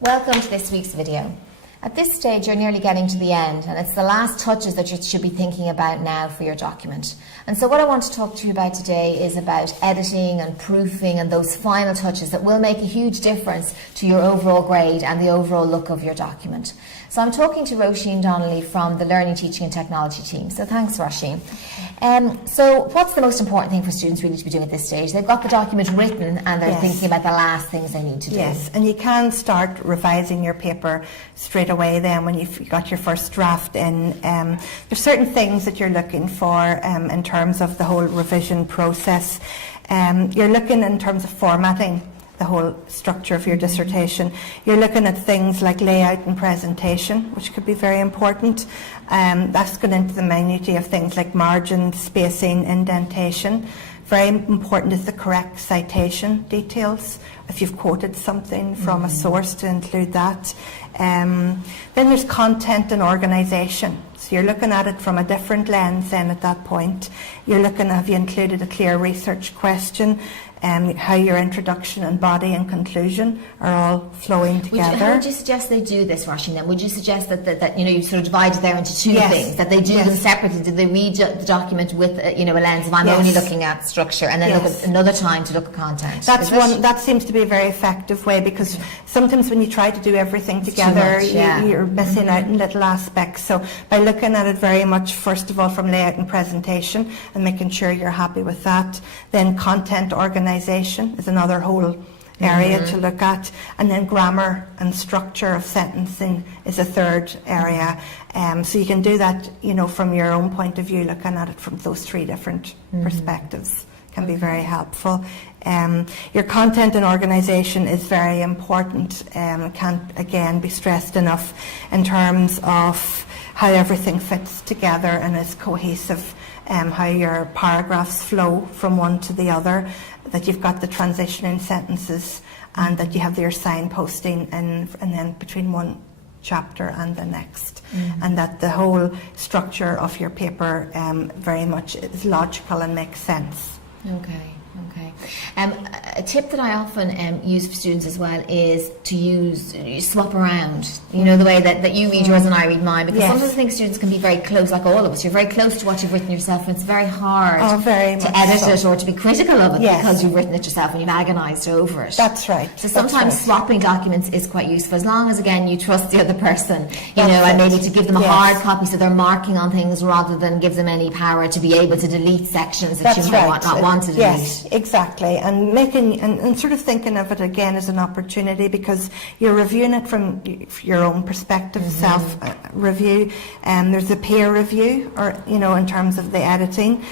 Welcome to this week's video. At this stage, you're nearly getting to the end, and it's the last touches that you should be thinking about now for your document. And so what I want to talk to you about today is about editing and proofing and those final touches that will make a huge difference to your overall grade and the overall look of your document. So I'm talking to Roisin Donnelly from the Learning, Teaching and Technology team. So thanks, Roisin. So what's the most important thing for students really to be doing at this stage? They've got the document written and they're thinking about the last things they need to do. Yes, and you can start revising your paper straight away then when you've got your first draft in. There's certain things that you're looking for in terms of the whole revision process. You're looking in terms of formatting the whole structure of your dissertation. You're looking at things like layout and presentation, which could be very important. That's going into the minutiae of things like margin, spacing, indentation. Very important is the correct citation details. If you've quoted something from a source, to include that. Then there's content and organisation. So you're looking at it from a different lens then at that point. You're looking, have you included a clear research question? How your introduction and body and conclusion are all flowing together. How would you suggest they do this, Roisin, then? Would you suggest that you sort of divide it there into two things, that they do them separately? Do they read the document with a lens of I'm only looking at structure, and then look at another time to look at content? That seems to be a very effective way, because sometimes when you try to do everything together, you're missing out in little aspects. So by looking at it very much, first of all, from layout and presentation and making sure you're happy with that, then content organisation is another whole area to look at, and then grammar and structure of sentencing is a third area. So you can do that, from your own point of view, looking at it from those three different perspectives can be very helpful. Your content and organisation is very important. Can't again be stressed enough in terms of how everything fits together and is cohesive. How your paragraphs flow from one to the other, that you've got the transitioning sentences, and that you have your signposting and then between one chapter and the next, and that the whole structure of your paper very much is logical and makes sense. Okay. A tip that I often use for students as well is to swap around, the way that you read yours and I read mine, because sometimes I think students can be very close, like all of us. You're very close to what you've written yourself, and it's very hard to edit it or to be critical of it because you've written it yourself and you've agonised over it. That's right. So sometimes swapping documents is quite useful, as long as, again, you trust the other person, and maybe to give them a hard copy so they're marking on things rather than give them any power to be able to delete sections that you might not want to delete. Yes, exactly. And making and sort of thinking of it again as an opportunity, because you're reviewing it from your own perspective, self-review. There's a peer review, or in terms of the editing,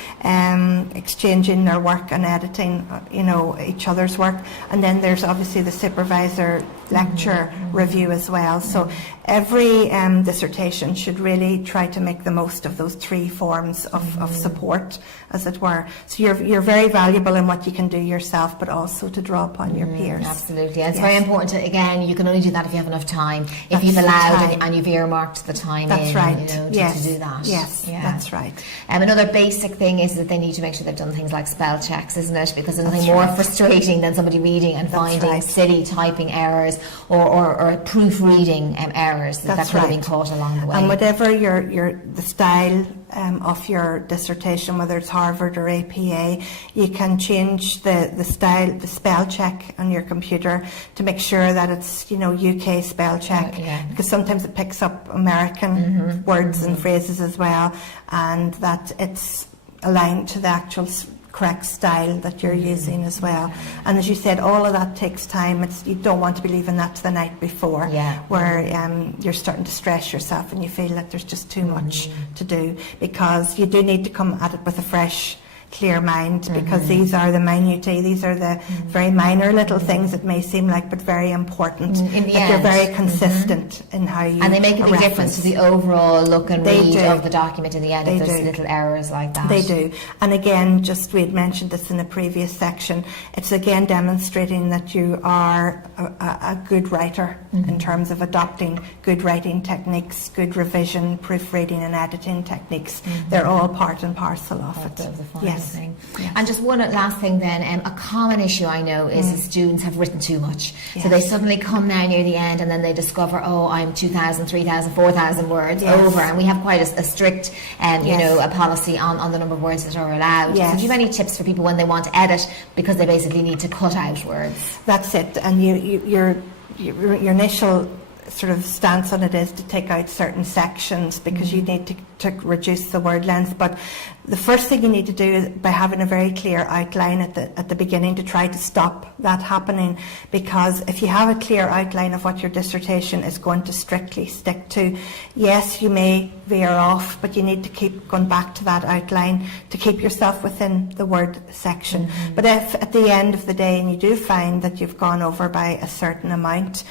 exchanging their work and editing, each other's work, and then there's obviously the supervisor lecture review as well. So every dissertation should really try to make the most of those three forms of support, as it were. So you're very valuable in what you can do yourself, but also to draw upon your peers. Absolutely. And it's very important to, again, you can only do that if you have enough time, if you've allowed and you've earmarked the time to do that. Yes, that's right. Another basic thing is that they need to make sure they've done things like spell checks, isn't it? Because there's nothing more frustrating than somebody reading and finding silly typing errors or proofreading errors that could have been caught along the way. And whatever the style of your dissertation, whether it's Harvard or APA, you can change the style, the spell check on your computer to make sure that it's UK spell check, because sometimes it picks up American words and phrases as well, and that it's aligned to the actual correct style that you're using as well. And as you said, all of that takes time. You don't want to be leaving that to the night before, where you're starting to stress yourself and you feel that there's just too much to do, because you do need to come at it with a fresh, clear mind, because these are the minutiae, these are the very minor little things that may seem like, but very important, that you're very consistent in how you, and they make a big difference to the overall look and read of the document in the end, if there's little errors like that. They do. And again, we had mentioned this in the previous section, it's again demonstrating that you are a good writer in terms of adopting good writing techniques, good revision, proofreading and editing techniques. They're all part and parcel of it. Yes. thing. And just one last thing then, a common issue I know is that students have written too much. So they suddenly come now near the end and then they discover, oh, I'm 2,000, 3,000, 4,000 words over, and we have quite a strict you know, a policy on the number of words that are allowed. So do you have any tips for people when they want to edit because they basically need to cut out words? That's it. And your initial sort of stance on it is to take out certain sections because you need to reduce the word length. But the first thing you need to do is by having a very clear outline at the beginning to try to stop that happening, because if you have a clear outline of what your dissertation is going to strictly stick to, yes, you may veer off, but you need to keep going back to that outline to keep yourself within the word section. But if at the end of the day and you do find that you've gone over by a certain amount,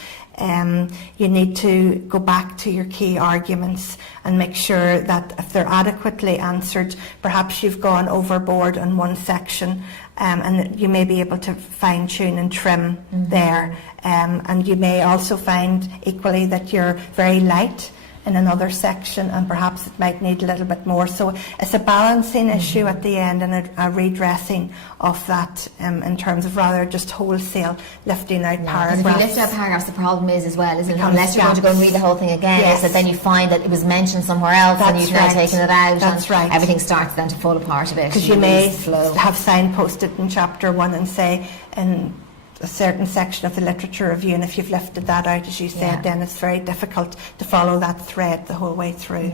you need to go back to your key arguments and make sure that if they're adequately answered, perhaps you've gone overboard on one section, and you may be able to fine tune and trim there, and you may also find equally that you're very light in another section and perhaps it might need a little bit more. So it's a balancing issue at the end and a redressing of that in terms of rather just wholesale lifting out paragraphs. If you lift out paragraphs, the problem is as well, isn't it? Unless you're going to go and read the whole thing again, is that then you find that it was mentioned somewhere else and you've now taken it out. That's right. Everything starts then to fall apart a bit. Because you may have signposted in chapter 1 and say in a certain section of the literature review, and if you've lifted that out, as you said, then it's very difficult to follow that thread the whole way through.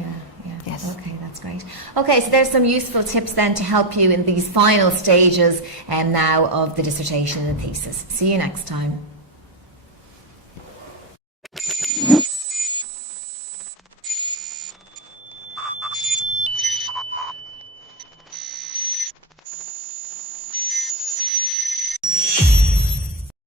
Yes. Okay, that's great. Okay, so there's some useful tips then to help you in these final stages now of the dissertation and thesis. See you next time.